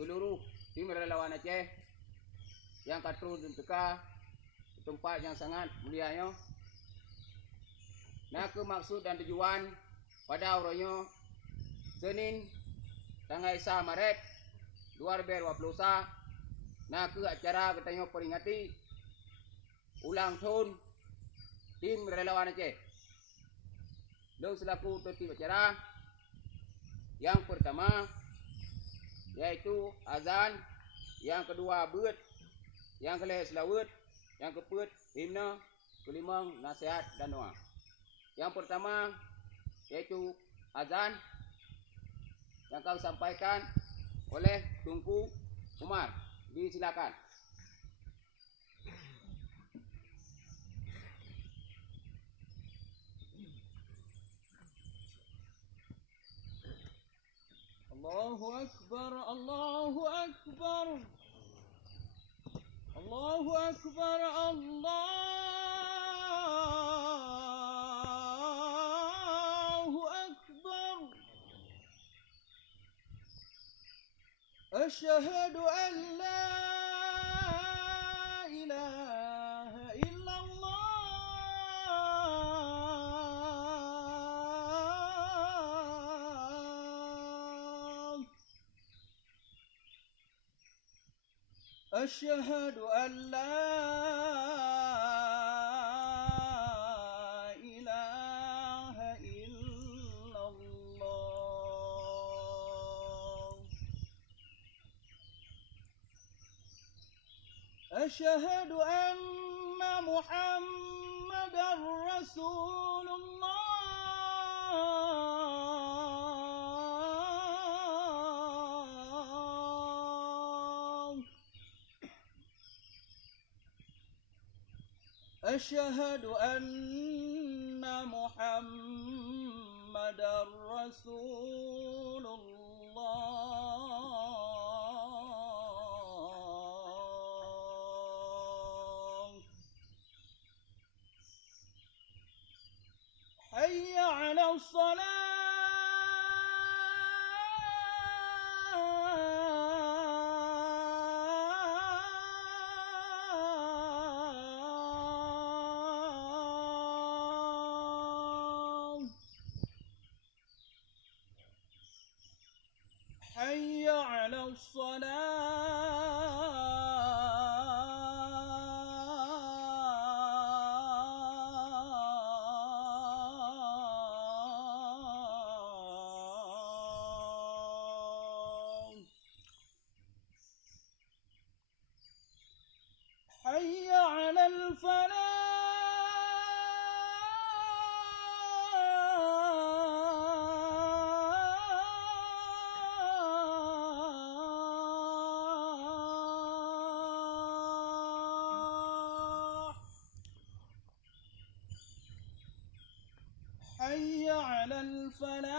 seluruh tim relawan Aceh yang katrun dan teka tempat yang sangat mulianya. Nah, maksud dan tujuan pada orangnya Senin tanggal 1 Maret 2020. Nah, ke acara katanya peringati ulang tahun tim relawan Aceh. Dan selaku tertib acara yang pertama yaitu azan, yang kedua beut, yang kelima selawat, yang keempat himne, kelima nasihat dan doa. Yang pertama yaitu azan yang akan disampaikan oleh Tunku Umar. Disilakan. Allahu Akbar, Allahu Akbar, Allahu Akbar, Allahu Akbar. Asyhadu an la ilaha illallah. Asyhadu an la ilaha illallah. Asyhadu anna Muhammadar Rasulullah. Asyhadu anna Muhammadar Rasulullah. Hayya 'alas salah. حي على الصلاة. حي على الفلاح. حي على الفلاح.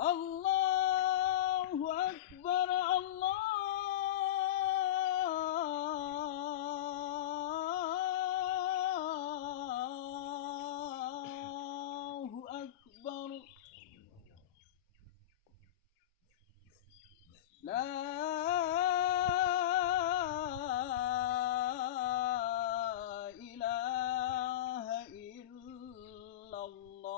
الله أكبر، الله أكبر. لا إله إلا الله.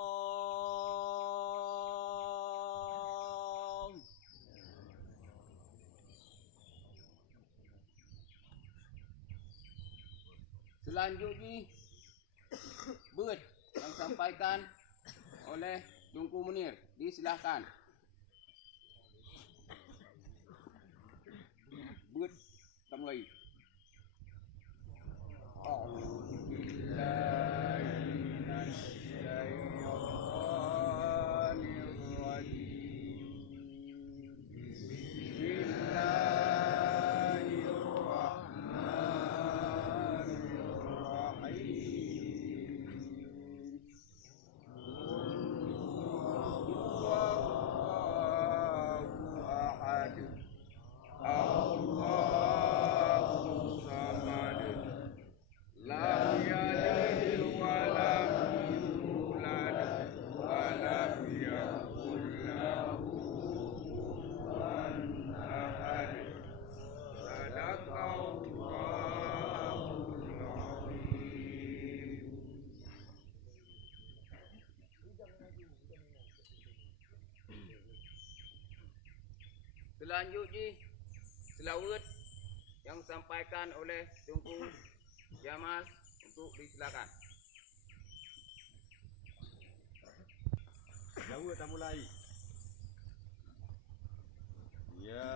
Selanjutnya beut yang disampaikan oleh Tunku Munir. Disilahkan. Beut kita mulai. Selanjutnya selawat yang disampaikan oleh Tunku Jamal untuk disilakan. Selawat dah mulai. Ya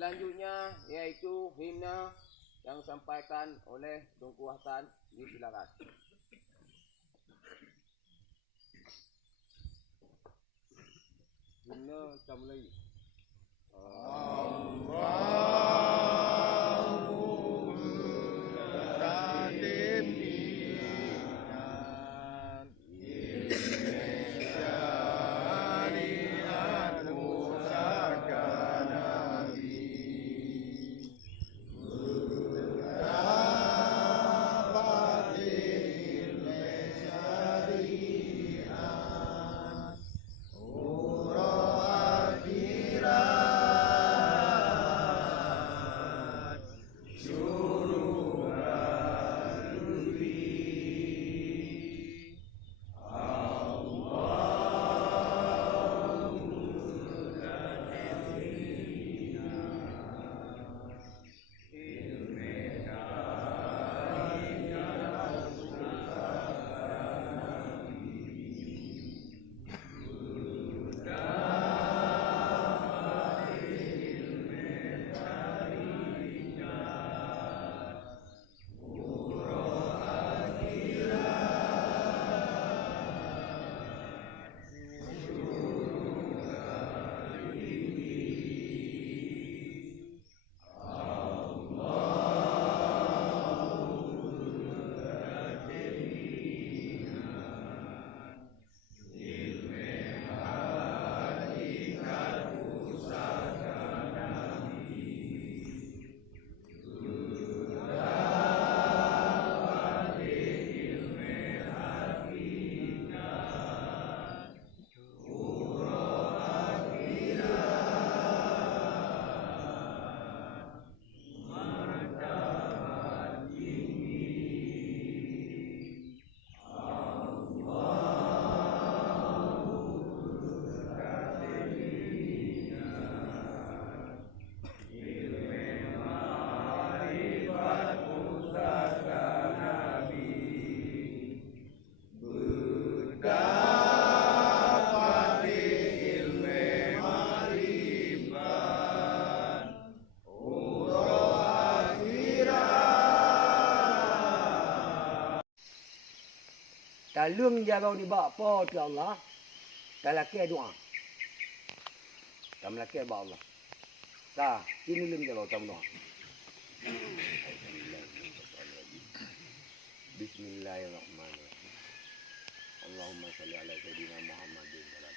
Selanjutnya yaitu himna yang disampaikan oleh Tunku Hasan, disilakan. Himna kita mulai. Talung jarau ni ba apa tu Allah. Talaki doa. Tamlaki ba Allah. Ta, sini lim jarau tam doa. Bismillahirrahmanirrahim. Allahumma salli ala sayyidina Muhammadin wa ala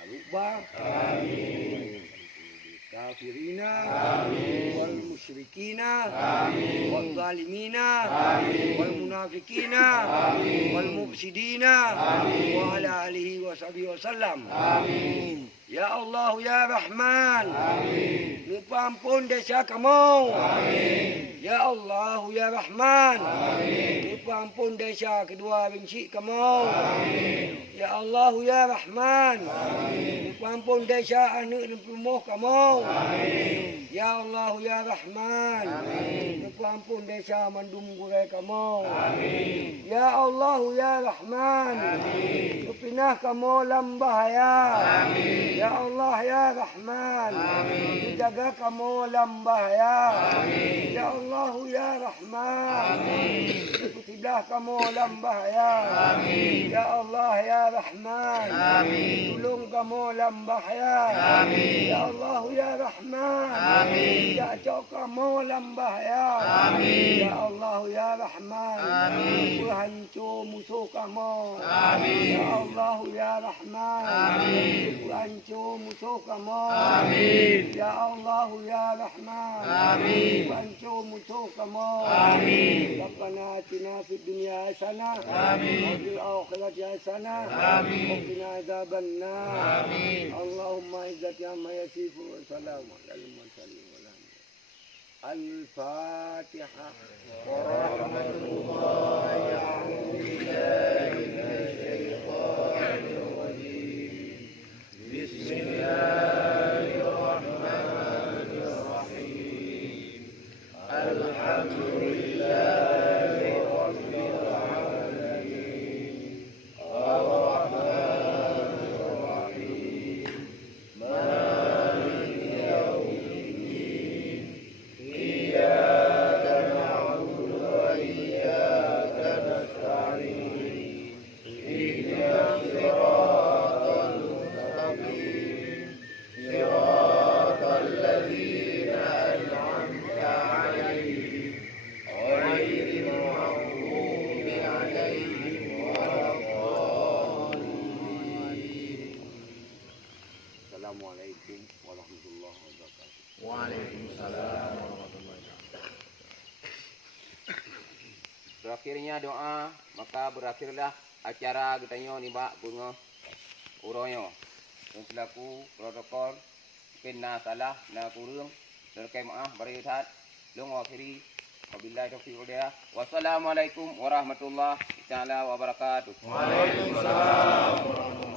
alihi wa sahbihi. Kafirina, wal musyrikina, wal zalimina, wal munafikina, wal mufsidina, wa ala alihi wa sahbihi wasallam. Ya Allah, ya Rahman, lupa ampun dosa kamu. Ya Allah, ya Rahman, lupa ampun dosa kedua biji kamu. Ya Allah, ya Rahman, lupa ampun dosa anak dan peluh kamu. Ya Allah, ya Rahman, lupa ampun dosa mandum gurai kamu. Ya Allah, ya Rahman, lupinah kamu dalam bahaya. Ya Allah, ya Rahman, jaga kamu dalam bahaya. Ya Allah, ya Rahman, tidak kamu dalam bahaya. Ya Allah, ya Rahman, tolong kamu dalam bahaya. Ya Allah, ya Rahman, jauh kamu dalam bahaya. Ya Allah, ya Rahman, hancur musuh kamu. Ya Allah, ya Rahman, hancur musuh kamu. Ya Allah, ya Rahman, hancur musuh kamu. Rabbana atina fid dunya hasanah wa fil akhirati hasanah wa qina adzabannar. Allahumma izzati amma yasifun wa salamun alal mursalin walhamdulillah. Al-Fatiha. Warahmatullahi wabarakatuh. Bismillahirrahmanirrahim. Alhamdulillahi rabbil alamin. Ar-Rahmanir Rahim. Maliki yaumiddin. Iyyaka na'budu wa iyyaka nasta'in. Ihdinas siratal mustaqim. Siratal ladzina an'amta 'alaihim ghairil maghdubi 'alaihim waladdallin. Assalamualaikum warahmatullahi wabarakatuh. Waalaikumsalam warahmatullahi wabarakatuh. Berakhirnya doa, maka berakhirlah acara kita nibak bunga uroyo. Yang selaku protokol kena salah na kurang dan kai maaf bari saat long akhiri wabillahi taufiq wal hidayah. Wassalamualaikum warahmatullahi taala wabarakatuh. Waalaikumsalam.